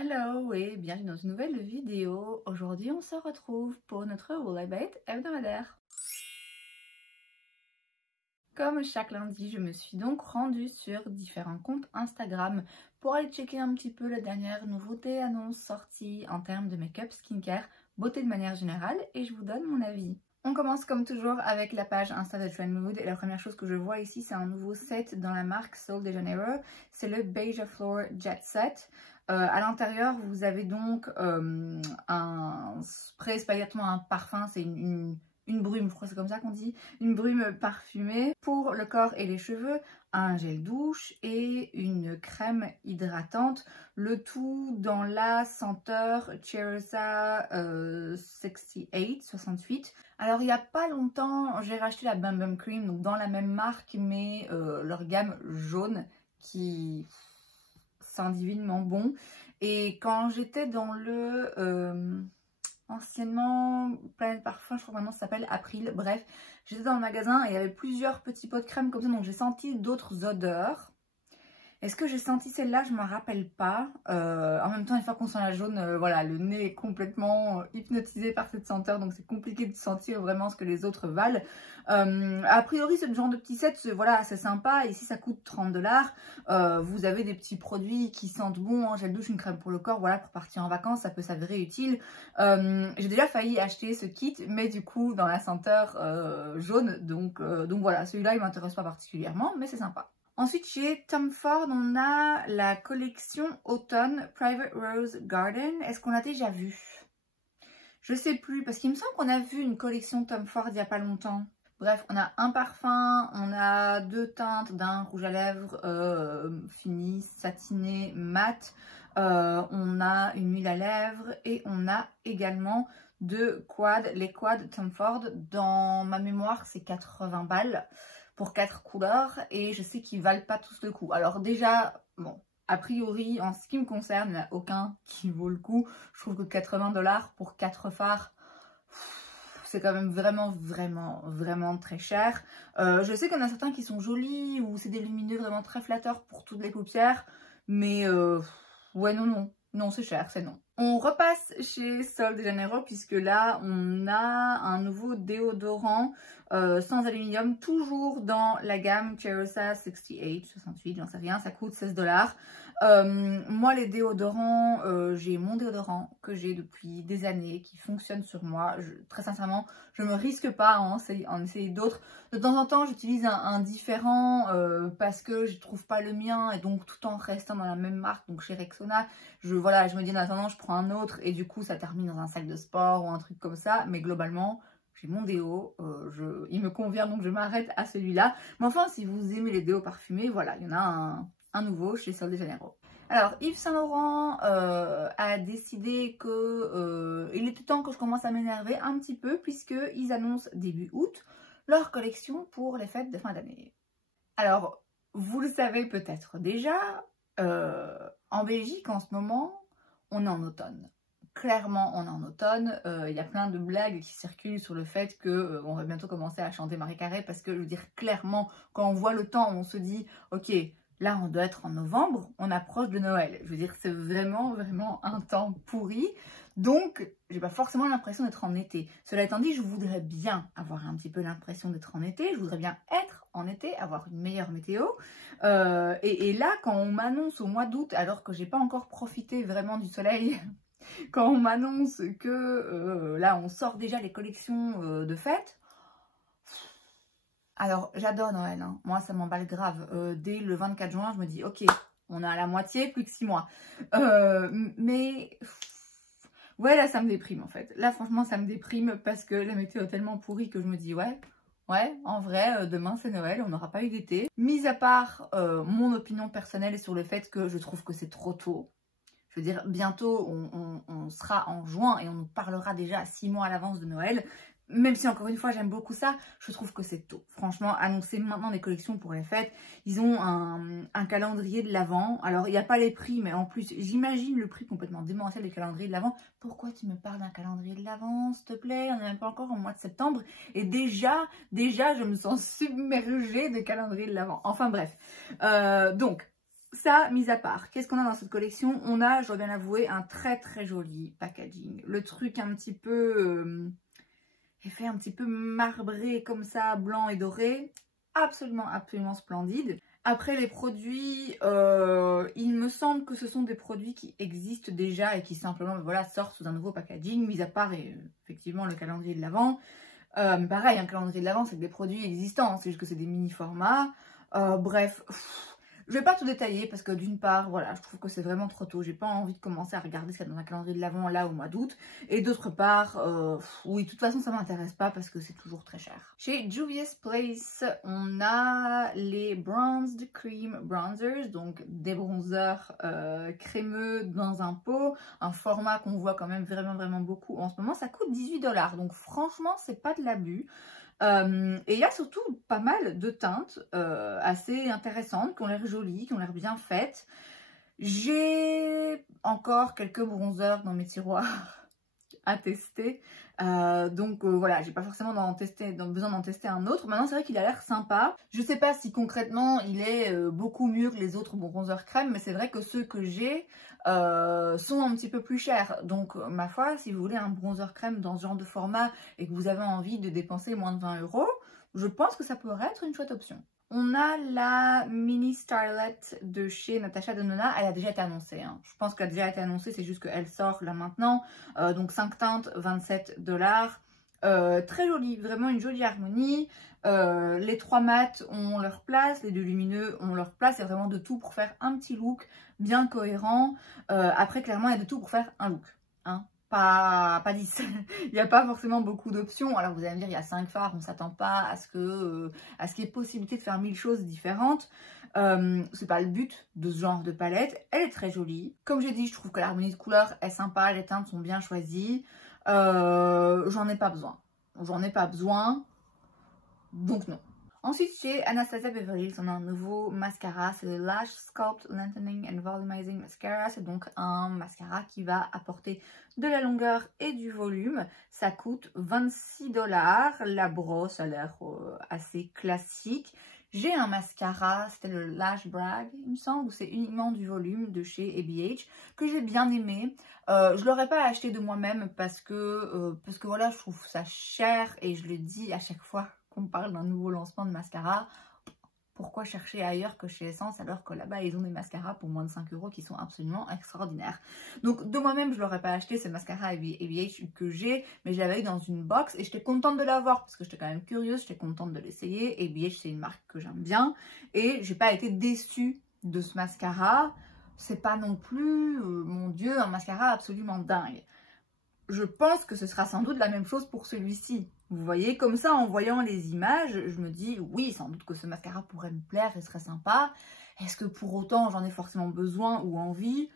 Hello et bienvenue dans une nouvelle vidéo. Aujourd'hui on se retrouve pour notre roulette hebdomadaire. Comme chaque lundi, je me suis donc rendue sur différents comptes Instagram pour aller checker un petit peu les dernières nouveautés, annonces, sorties en termes de make-up, skincare, beauté de manière générale et je vous donne mon avis. On commence comme toujours avec la page Insta de Trendmood et la première chose que je vois ici c'est un nouveau set dans la marque Sol de Janeiro, c'est le Beija Flor Jet Set. À l'intérieur vous avez donc un spray, c'est pas exactement un parfum, c'est une brume, je crois que c'est comme ça qu'on dit, une brume parfumée pour le corps et les cheveux, un gel douche et une crème hydratante, le tout dans la senteur Cheirosa 68. Alors il n'y a pas longtemps j'ai racheté la Bum Bum Cream, donc dans la même marque mais leur gamme jaune qui sent divinement bon. Et quand j'étais dans le anciennement Planète Parfum, je crois que maintenant ça s'appelle April, bref, j'étais dans le magasin et il y avait plusieurs petits pots de crème comme ça, donc j'ai senti d'autres odeurs. Est-ce que j'ai senti celle-là? Je ne me rappelle pas. En même temps, une fois qu'on sent la jaune, voilà, le nez est complètement hypnotisé par cette senteur, donc c'est compliqué de sentir vraiment ce que les autres valent. A priori, ce genre de petit set, voilà, c'est sympa. Ici, ça coûte 30 $. Vous avez des petits produits qui sentent bon, hein, gel douche, une crème pour le corps, voilà, pour partir en vacances, ça peut s'avérer utile. J'ai déjà failli acheter ce kit, mais du coup, dans la senteur jaune, donc voilà, celui-là, il m'intéresse pas particulièrement, mais c'est sympa. Ensuite, chez Tom Ford, on a la collection automne Private Rose Garden. Est-ce qu'on l'a déjà vu? Je sais plus, parce qu'il me semble qu'on a vu une collection Tom Ford il n'y a pas longtemps. Bref, on a un parfum, on a deux teintes d'un rouge à lèvres fini, satiné, mat. On a une huile à lèvres et on a également deux quads. Les quads Tom Ford, dans ma mémoire, c'est 80 $ pour 4 couleurs et je sais qu'ils valent pas tous le coup. Alors déjà, bon, a priori, en ce qui me concerne, il n'y en a aucun qui vaut le coup. Je trouve que 80 $ pour 4 fards, c'est quand même vraiment très cher. Je sais qu'il y en a certains qui sont jolis ou c'est des lumineux vraiment très flatteurs pour toutes les paupières, mais ouais, non, c'est cher, c'est non. On repasse chez Sol de Janeiro puisque là on a un nouveau déodorant sans aluminium, toujours dans la gamme Cheirosa 68, j'en sais rien, ça coûte 16 $. Moi les déodorants, j'ai mon déodorant que j'ai depuis des années qui fonctionne sur moi. Très sincèrement, je me risque pas à en essayer d'autres. De temps en temps j'utilise un différent parce que je trouve pas le mien et donc tout en restant dans la même marque, donc chez Rexona, je me dis en attendant je prends un autre et du coup ça termine dans un sac de sport ou un truc comme ça, mais globalement j'ai mon déo, il me convient donc je m'arrête à celui-là. Mais enfin si vous aimez les déos parfumés, voilà, il y en a un nouveau chez Sol de Janeiro. Alors Yves Saint Laurent a décidé que il était temps que je commence à m'énerver un petit peu puisqu'ils annoncent début août leur collection pour les fêtes de fin d'année. Alors vous le savez peut-être déjà, en Belgique en ce moment on est en automne. Clairement on est en automne, il y a plein de blagues qui circulent sur le fait que on va bientôt commencer à chanter Marie Carré parce que je veux dire clairement quand on voit le temps on se dit ok là on doit être en novembre, on approche de Noël, je veux dire c'est vraiment un temps pourri, donc j'ai pas forcément l'impression d'être en été. Cela étant dit, je voudrais bien avoir un petit peu l'impression d'être en été, je voudrais bien être en été, avoir une meilleure météo. Et là, quand on m'annonce au mois d'août, alors que j'ai pas encore profité vraiment du soleil, quand on m'annonce que là, on sort déjà les collections de fêtes. Alors, j'adore Noël, hein. Moi, ça m'emballe grave. Dès le 24 juin, je me dis, ok, on a la moitié, plus que 6 mois. Mais... ouais, là, ça me déprime en fait. Là, franchement, ça me déprime parce que la météo est tellement pourrie que je me dis, ouais, en vrai, demain c'est Noël, on n'aura pas eu d'été. Mis à part mon opinion personnelle sur le fait que je trouve que c'est trop tôt. Je veux dire, bientôt, on sera en juin et on nous parlera déjà 6 mois à l'avance de Noël. Même si encore une fois j'aime beaucoup ça, je trouve que c'est tôt. Franchement, annoncer maintenant des collections pour les fêtes, ils ont un calendrier de l'Avent. Alors il n'y a pas les prix, mais en plus j'imagine le prix complètement démentiel des calendriers de l'Avent. Pourquoi tu me parles d'un calendrier de l'Avent, s'il te plaît? On n'est même pas encore au mois de septembre. Et déjà je me sens submergée de calendrier de l'Avent. Enfin bref. Donc, Ça, mis à part, qu'est-ce qu'on a dans cette collection? On a, je dois bien l'avouer, un très très joli packaging. Le truc un petit peu... effet un petit peu marbré comme ça, blanc et doré. Absolument, absolument splendide. Après les produits, il me semble que ce sont des produits qui existent déjà et qui simplement voilà, sortent sous un nouveau packaging, mis à part effectivement le calendrier de l'Avent. Pareil, un calendrier de l'Avent, c'est des produits existants, c'est juste que c'est des mini formats. Bref, je vais pas tout détailler parce que d'une part, voilà, je trouve que c'est vraiment trop tôt. J'ai pas envie de commencer à regarder ce qu'il y a dans un calendrier de l'Avent là au mois d'août. Et d'autre part, oui, de toute façon, ça m'intéresse pas parce que c'est toujours très cher. Chez Juvia's Place, on a les Bronzed Cream Bronzers, donc des bronzers crémeux dans un pot, un format qu'on voit quand même vraiment beaucoup en ce moment. Ça coûte 18 $, donc franchement, c'est pas de l'abus. Et il y a surtout pas mal de teintes assez intéressantes, qui ont l'air jolies, qui ont l'air bien faites. J'ai encore quelques bronzers dans mes tiroirs à tester. Donc voilà, j'ai pas forcément besoin d'en tester un autre. Maintenant, c'est vrai qu'il a l'air sympa. Je sais pas si concrètement il est beaucoup mieux que les autres bronzers crème, mais c'est vrai que ceux que j'ai sont un petit peu plus chers. Donc ma foi, si vous voulez un bronzer crème dans ce genre de format et que vous avez envie de dépenser moins de 20 €, je pense que ça pourrait être une chouette option. On a la mini Starlet de chez Natasha Denona. Elle a déjà été annoncée. Hein. Je pense qu'elle a déjà été annoncée, c'est juste qu'elle sort là maintenant. Donc 5 teintes, 27 $. Très jolie, vraiment une jolie harmonie. Les 3 mats ont leur place, les 2 lumineux ont leur place. Il y a vraiment de tout pour faire un petit look bien cohérent. Après, clairement, il y a de tout pour faire un look. Hein. Pas 10. Il n'y a pas forcément beaucoup d'options. Alors vous allez me dire, il y a 5 fards, on ne s'attend pas à ce qu'il y ait possibilité de faire 1000 choses différentes. C'est pas le but de ce genre de palette. Elle est très jolie. Comme j'ai dit, je trouve que l'harmonie de couleurs est sympa, les teintes sont bien choisies. J'en ai pas besoin. J'en ai pas besoin, donc non. Ensuite, chez Anastasia Beverly Hills, on a un nouveau mascara, c'est le Lash Sculpt Lengthening and Volumizing Mascara. C'est donc un mascara qui va apporter de la longueur et du volume. Ça coûte 26 $. La brosse a l'air assez classique. J'ai un mascara, c'était le Lash Brag, il me semble, où c'est uniquement du volume de chez ABH, que j'ai bien aimé. Je ne l'aurais pas acheté de moi-même parce que voilà, je trouve ça cher et je le dis à chaque fois qu'on parle d'un nouveau lancement de mascara. Pourquoi chercher ailleurs que chez Essence alors que là-bas ils ont des mascaras pour moins de 5 € qui sont absolument extraordinaires. Donc de moi-même je l'aurais pas acheté, c'est le mascara ABH que j'ai, mais je l'avais eu dans une box et j'étais contente de l'avoir parce que j'étais quand même curieuse, j'étais contente de l'essayer. ABH c'est une marque que j'aime bien et j'ai pas été déçue de ce mascara. C'est pas non plus, mon dieu, un mascara absolument dingue. Je pense que ce sera sans doute la même chose pour celui-ci. Vous voyez, comme ça, en voyant les images, je me dis, oui, sans doute que ce mascara pourrait me plaire et serait sympa. Est-ce que pour autant, j'en ai forcément besoin ou envie?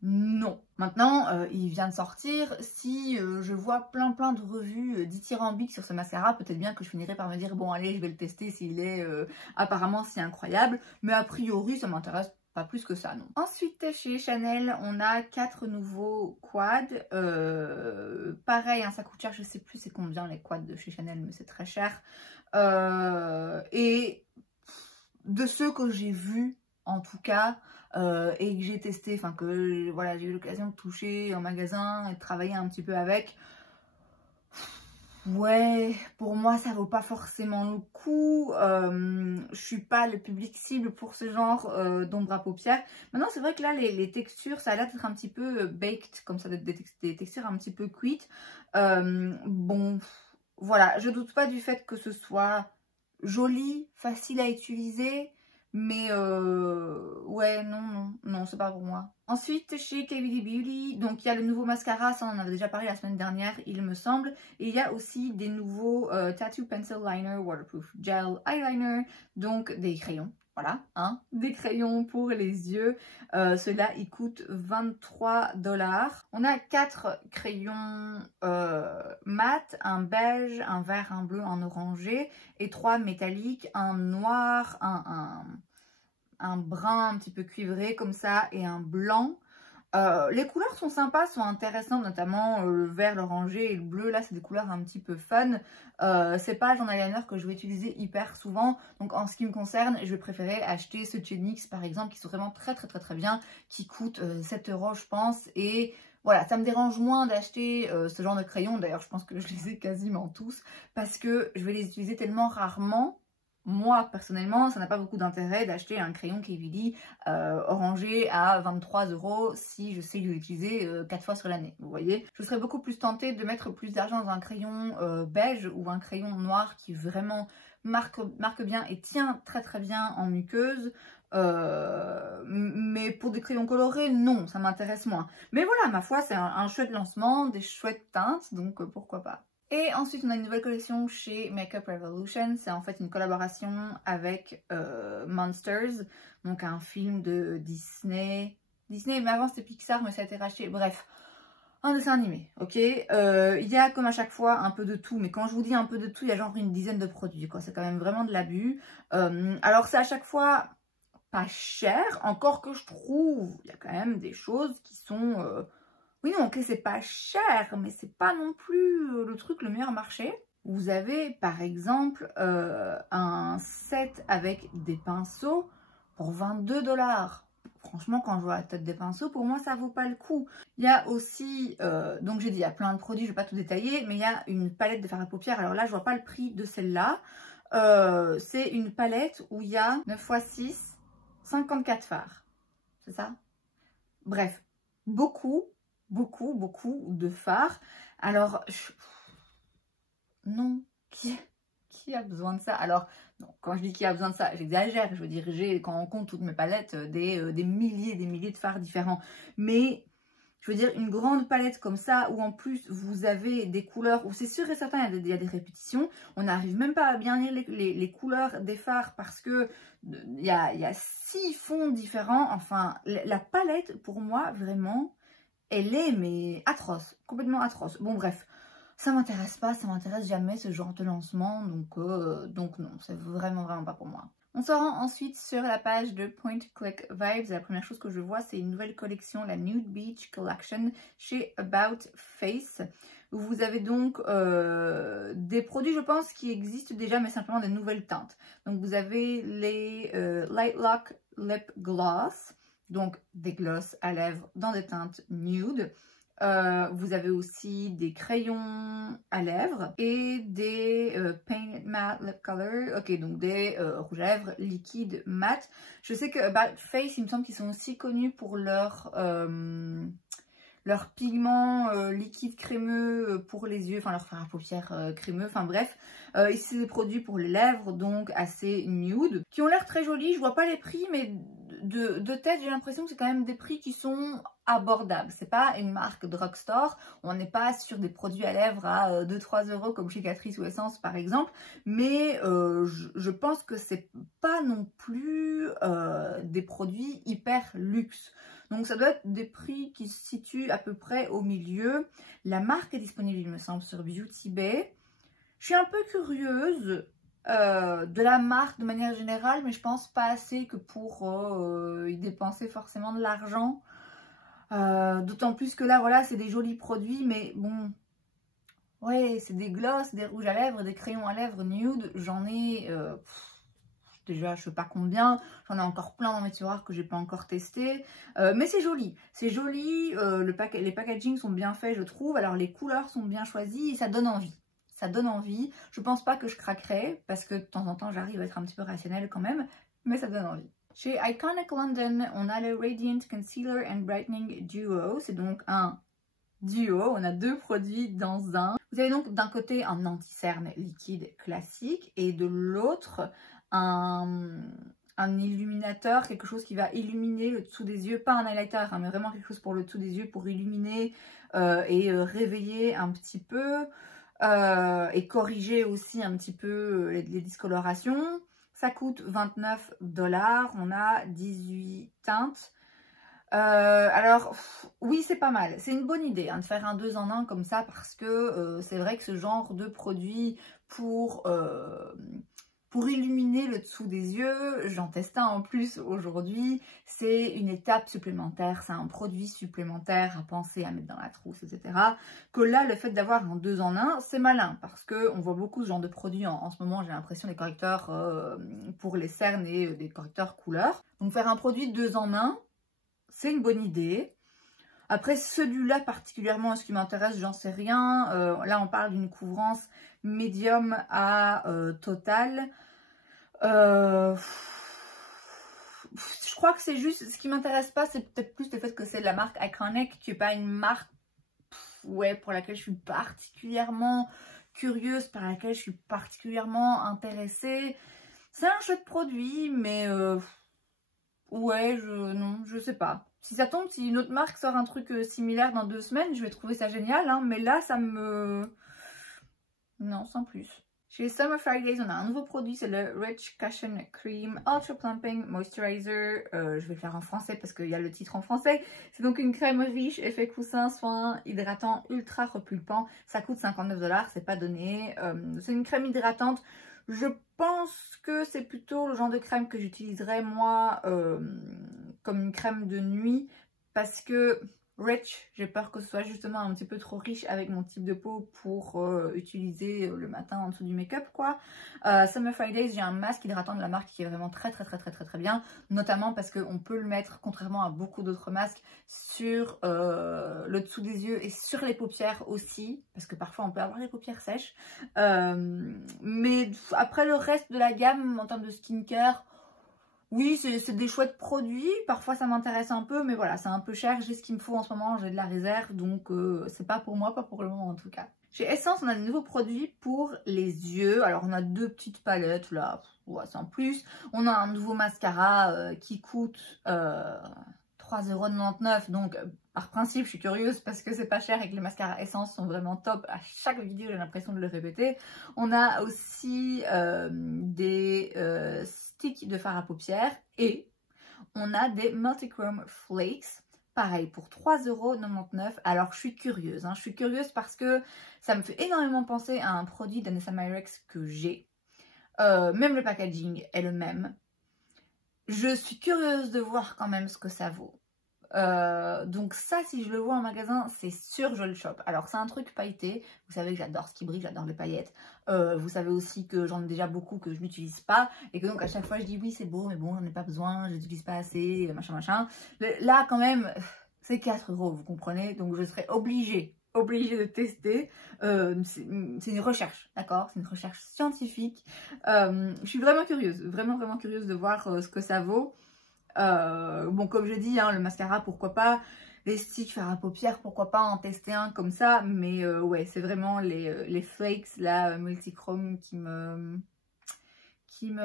Non. Maintenant, il vient de sortir. Si je vois plein de revues dithyrambiques sur ce mascara, peut-être bien que je finirai par me dire, bon, allez, je vais le tester s'il est apparemment si incroyable. Mais a priori, ça m'intéresse pas plus que ça, non. Ensuite, chez Chanel, on a 4 nouveaux quads. Pareil, hein, ça coûte cher, je sais plus c'est combien les quads de chez Chanel, mais c'est très cher. Et de ceux que j'ai vus, en tout cas, et que j'ai testé, enfin que voilà, j'ai eu l'occasion de toucher en magasin et de travailler un petit peu avec. Ouais, pour moi ça vaut pas forcément le coup. Je suis pas le public cible pour ce genre d'ombre à paupières. Maintenant c'est vrai que là les textures ça a l'air d'être un petit peu baked, comme ça, des textures un petit peu cuites. Bon, voilà, je doute pas du fait que ce soit joli, facile à utiliser. Mais ouais, non, c'est pas pour moi. Ensuite, chez KVD Beauty, donc il y a le nouveau mascara, ça on en avait déjà parlé la semaine dernière, il me semble. Et il y a aussi des nouveaux Tattoo Pencil Liner Waterproof Gel Eyeliner, donc des crayons. Voilà, hein, des crayons pour les yeux. Ceux-là, ils coûtent 23 $. On a 4 crayons mat, un beige, un vert, un bleu, un orangé et 3 métalliques, un noir, un brun un petit peu cuivré comme ça et un blanc. Les couleurs sont sympas, sont intéressantes, notamment le vert, l'orangé et le bleu. Là, c'est des couleurs un petit peu fun. C'est pas le genre d'eyeliner que je vais utiliser hyper souvent. Donc, en ce qui me concerne, je vais préférer acheter ce chez NYX, par exemple, qui sont vraiment très bien, qui coûtent 7 € je pense. Et voilà, ça me dérange moins d'acheter ce genre de crayon. D'ailleurs, je pense que je les ai quasiment tous parce que je vais les utiliser tellement rarement. Moi, personnellement, ça n'a pas beaucoup d'intérêt d'acheter un crayon KVD orangé à 23 € si je sais l'utiliser 4 fois sur l'année. Vous voyez, je serais beaucoup plus tentée de mettre plus d'argent dans un crayon beige ou un crayon noir qui vraiment marque bien et tient très bien en muqueuse. Mais pour des crayons colorés, non, ça m'intéresse moins. Mais voilà, ma foi, c'est un chouette lancement, des chouettes teintes, donc pourquoi pas. Et ensuite, on a une nouvelle collection chez Makeup Revolution. C'est en fait une collaboration avec Monsters, donc un film de Disney. Disney, mais avant c'était Pixar, mais ça a été racheté. Bref, un dessin animé, ok. Il y a comme à chaque fois un peu de tout, mais quand je vous dis un peu de tout, il y a genre une dizaine de produits, quoi. C'est quand même vraiment de l'abus. Alors c'est à chaque fois pas cher, encore que je trouve, il y a quand même des choses qui sont... Oui, non, ok, c'est pas cher, mais c'est pas non plus le truc le meilleur marché. Vous avez par exemple un set avec des pinceaux pour 22 $. Franchement, quand je vois la tête des pinceaux, pour moi, ça vaut pas le coup. Il y a aussi, donc j'ai dit, il y a plein de produits, je vais pas tout détailler, mais il y a une palette de fard à paupières. Alors là, je vois pas le prix de celle-là. C'est une palette où il y a 9 x 6, 54 fards. C'est ça? Bref, beaucoup de fards. Alors, non, qui a besoin de ça? Alors, non, quand je dis qui a besoin de ça, j'exagère. Je veux dire, j'ai, quand on compte toutes mes palettes, des milliers de fards différents. Mais, je veux dire, une grande palette comme ça, où en plus, vous avez des couleurs, où c'est sûr et certain, il y a des répétitions. On n'arrive même pas à bien lire les couleurs des fards parce que il y a 6 fonds différents. Enfin, la palette, pour moi, vraiment... Elle est, mais atroce, complètement atroce. Bon, bref, ça m'intéresse pas, ça m'intéresse jamais ce genre de lancement, donc non, c'est vraiment pas pour moi. On se rend ensuite sur la page de Point Click Vibes. La première chose que je vois, c'est une nouvelle collection, la Nude Beach Collection chez About Face. Où vous avez donc des produits, je pense, qui existent déjà, mais simplement des nouvelles teintes. Donc vous avez les Light Lock Lip Gloss. Donc des glosses à lèvres dans des teintes nude. Vous avez aussi des crayons à lèvres et des Paint Matte Lip Color. Ok, donc des rouges à lèvres liquides mat. Je sais que About Face, il me semble qu'ils sont aussi connus pour leur pigment liquide crémeux pour les yeux, enfin leur fard à paupières crémeux, enfin bref. Ici c'est des produits pour les lèvres, donc assez nude, qui ont l'air très jolis. Je vois pas les prix, mais de tête j'ai l'impression que c'est quand même des prix qui sont abordables. C'est pas une marque drugstore, on n'est pas sur des produits à lèvres à 2-3 € comme chez Catrice ou Essence par exemple, mais je pense que c'est pas non plus des produits hyper luxe. Donc ça doit être des prix qui se situent à peu près au milieu. La marque est disponible, il me semble, sur Beauty Bay. Je suis un peu curieuse de la marque de manière générale, mais je pense pas assez que pour y dépenser forcément de l'argent. D'autant plus que là, voilà, c'est des jolis produits, mais bon... Ouais, c'est des glosses, des rouges à lèvres, des crayons à lèvres nude. J'en ai... déjà, je sais pas combien, j'en ai encore plein dans mes tiroirs que j'ai pas encore testé, mais c'est joli, les packaging sont bien faits je trouve, alors les couleurs sont bien choisies et ça donne envie. Ça donne envie, je pense pas que je craquerai parce que de temps en temps j'arrive à être un petit peu rationnelle quand même, mais ça donne envie. Chez Iconic London, on a le Radiant Concealer and Brightening Duo, c'est donc un duo, on a 2 produits dans un. Vous avez donc d'un côté un anti-cerne liquide classique et de l'autre un illuminateur, quelque chose qui va illuminer le dessous des yeux, pas un highlighter, hein, mais vraiment quelque chose pour le dessous des yeux, pour illuminer et réveiller un petit peu et corriger aussi un petit peu les discolorations. Ça coûte 29 $, on a 18 teintes. Alors oui, c'est pas mal, c'est une bonne idée hein, de faire un 2 en 1 comme ça parce que c'est vrai que ce genre de produit pour pour illuminer le dessous des yeux. J'en teste un en plus aujourd'hui. C'est une étape supplémentaire, c'est un produit supplémentaire à penser, à mettre dans la trousse, etc. Que là, le fait d'avoir un 2 en 1, c'est malin parce qu'on voit beaucoup ce genre de produits en ce moment. J'ai l'impression des correcteurs pour les cernes et des correcteurs couleurs. Donc faire un produit 2 en 1, c'est une bonne idée. Après, celui-là particulièrement, ce qui m'intéresse, j'en sais rien. Là, on parle d'une couvrance médium à total. Je crois que c'est juste, ce qui m'intéresse pas, c'est peut-être plus le fait que c'est de la marque Iconic, qui n'est pas une marque ouais, pour laquelle je suis particulièrement curieuse, par laquelle je suis particulièrement intéressée. C'est un chouette produit, mais ouais, non, je sais pas. Si ça tombe, si une autre marque sort un truc similaire dans 2 semaines, je vais trouver ça génial, hein, mais là, ça me... Non, sans plus. Chez Summer Fridays, on a un nouveau produit, c'est le Rich Cushion Cream Ultra Plumping Moisturizer. Je vais le faire en français parce qu'il y a le titre en français. C'est donc une crème riche, effet coussin, soin hydratant, ultra repulpant. Ça coûte 59 $, c'est pas donné. C'est une crème hydratante. Je pense que c'est plutôt le genre de crème que j'utiliserais moi comme une crème de nuit parce que Rich, j'ai peur que ce soit justement un petit peu trop riche avec mon type de peau pour utiliser le matin en dessous du make-up quoi. Summer Fridays, j'ai un masque hydratant de la marque qui est vraiment très bien, notamment parce qu'on peut le mettre, contrairement à beaucoup d'autres masques, sur le dessous des yeux et sur les paupières aussi, parce que parfois on peut avoir les paupières sèches. Mais après le reste de la gamme en termes de skincare, oui, c'est des chouettes produits, parfois ça m'intéresse un peu, mais voilà, c'est un peu cher, j'ai ce qu'il me faut en ce moment, j'ai de la réserve, donc c'est pas pour moi, pas pour le moment en tout cas. Chez Essence, on a de nouveaux produits pour les yeux, alors on a 2 petites palettes là, ouais, sans plus. On a un nouveau mascara qui coûte 3,99 €, donc par principe je suis curieuse parce que c'est pas cher et que les mascaras Essence sont vraiment top. À chaque vidéo j'ai l'impression de le répéter. On a aussi des sticks de fard à paupières et on a des Multichrome Flakes. Pareil pour 3,99 €. Alors je suis curieuse, hein, je suis curieuse parce que ça me fait énormément penser à un produit d'Anessa Myrex que j'ai. Même le packaging est le même. Je suis curieuse de voir quand même ce que ça vaut. Donc ça, si je le vois en magasin, c'est sûr je le chope. Alors c'est un truc pailleté, vous savez que j'adore ce qui brille, j'adore les paillettes. Vous savez aussi que j'en ai déjà beaucoup que je n'utilise pas et que donc à chaque fois je dis oui c'est beau mais bon j'en ai pas besoin, je l'utilise pas assez, machin. Là quand même c'est 4 €, vous comprenez, donc je serais obligée de tester. C'est une recherche, d'accord, c'est une recherche scientifique. Je suis vraiment curieuse, vraiment curieuse de voir ce que ça vaut. Bon, comme je dis, hein, le mascara, pourquoi pas. Les sticks fard à paupières, pourquoi pas en tester un comme ça. Mais ouais, c'est vraiment les flakes, là, multichrome qui me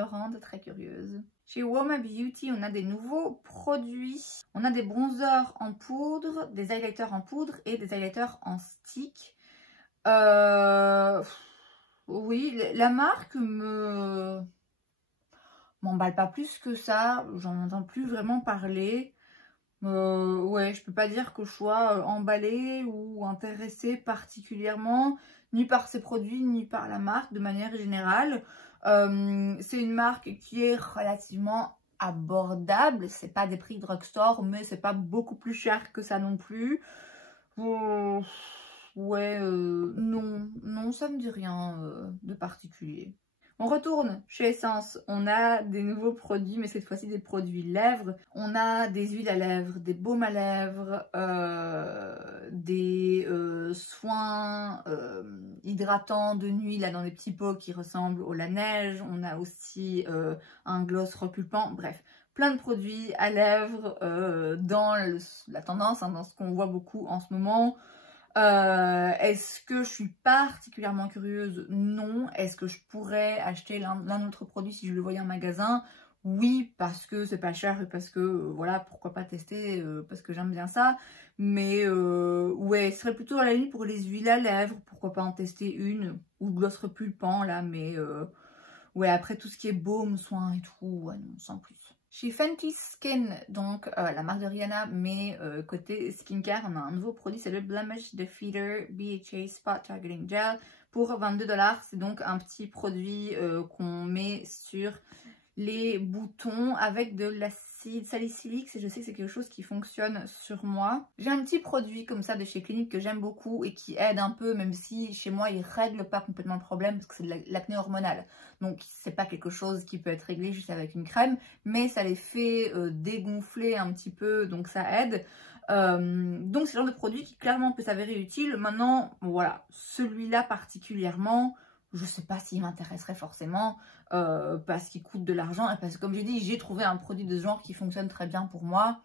rendent très curieuse. Chez Woma Beauty, on a des nouveaux produits. On a des bronzers en poudre, des highlighters en poudre et des highlighters en stick. Oui, la marque m'emballe pas plus que ça, j'en entends plus vraiment parler. Ouais, je peux pas dire que je sois emballée ou intéressée particulièrement, ni par ces produits, ni par la marque de manière générale. C'est une marque qui est relativement abordable, c'est pas des prix drugstore, mais c'est pas beaucoup plus cher que ça non plus. Ouais, non, ça me dit rien de particulier. On retourne chez Essence, on a des nouveaux produits, mais cette fois-ci des produits lèvres. On a des huiles à lèvres, des baumes à lèvres, des soins hydratants de nuit là dans des petits pots qui ressemblent au la neige. On a aussi un gloss repulpant, bref. Plein de produits à lèvres dans la tendance, hein, dans ce qu'on voit beaucoup en ce moment. Est-ce que je suis particulièrement curieuse? Non. Est-ce que je pourrais acheter l'un autre produit si je le voyais en magasin? Oui, parce que c'est pas cher et parce que voilà, pourquoi pas tester, parce que j'aime bien ça. Mais ouais, ce serait plutôt à la limite pour les huiles à lèvres, pourquoi pas en tester une, ou gloss repulpant là, mais ouais, après tout ce qui est baume, soin et tout, ouais, non, sans plus. Chez Fenty Skin, donc la marque de Rihanna, mais côté skincare, on a un nouveau produit, c'est le Blemish Defeater BHA Spot Targeting Gel pour 22 $. C'est donc un petit produit qu'on met sur les boutons avec de l'acide salicylique. Je sais que c'est quelque chose qui fonctionne sur moi. J'ai un petit produit comme ça de chez Clinique que j'aime beaucoup et qui aide un peu, même si chez moi il règle pas complètement le problème parce que c'est de l'acné hormonal. Donc c'est pas quelque chose qui peut être réglé juste avec une crème, mais ça les fait dégonfler un petit peu, donc ça aide. Donc c'est le genre de produit qui clairement peut s'avérer utile. Maintenant, voilà, celui-là particulièrement, je sais pas s'il m'intéresserait forcément parce qu'il coûte de l'argent et parce que comme j'ai dit, j'ai trouvé un produit de ce genre qui fonctionne très bien pour moi.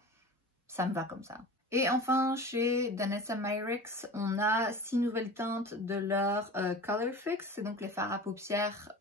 Ça me va comme ça. Et enfin, chez Danessa Myricks, on a 6 nouvelles teintes de leur Color Fix. C'est donc les fards à paupières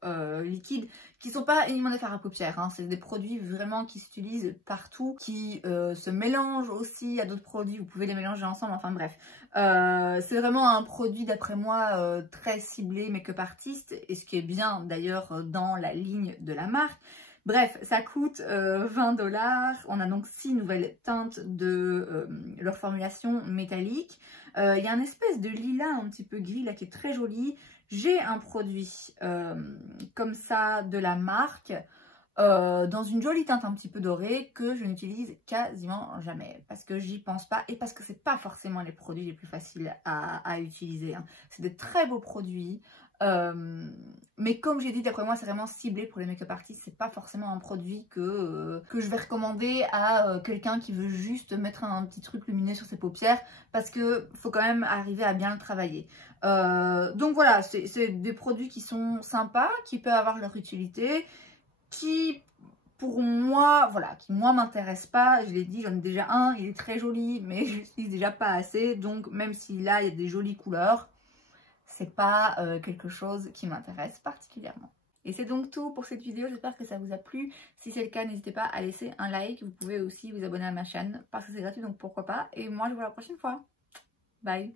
liquides, qui sont pas uniquement des fards à paupières, hein. C'est des produits vraiment qui s'utilisent partout, qui se mélangent aussi à d'autres produits. Vous pouvez les mélanger ensemble, enfin bref. C'est vraiment un produit, d'après moi, très ciblé make-up artiste. Et ce qui est bien, d'ailleurs, dans la ligne de la marque. Bref, ça coûte 20 $. On a donc 6 nouvelles teintes de leur formulation métallique. Il y a une espèce de lilas un petit peu gris là qui est très joli. J'ai un produit comme ça de la marque dans une jolie teinte un petit peu dorée que je n'utilise quasiment jamais parce que j'y pense pas et parce que c'est pas forcément les produits les plus faciles à utiliser, hein. C'est des très beaux produits. Mais comme j'ai dit, d'après moi c'est vraiment ciblé pour les make-up artistes. C'est pas forcément un produit que je vais recommander à quelqu'un qui veut juste mettre un petit truc lumineux sur ses paupières, parce que faut quand même arriver à bien le travailler. Donc voilà, c'est des produits qui sont sympas, qui peuvent avoir leur utilité, qui pour moi, voilà, qui moi m'intéresse pas. Je l'ai dit, j'en ai déjà un, il est très joli, mais je l'utilise déjà pas assez. Donc même si là il y a des jolies couleurs, c'est pas quelque chose qui m'intéresse particulièrement. Et c'est donc tout pour cette vidéo, j'espère que ça vous a plu. Si c'est le cas, n'hésitez pas à laisser un like. Vous pouvez aussi vous abonner à ma chaîne parce que c'est gratuit, donc pourquoi pas. Et moi je vous vois la prochaine fois. Bye.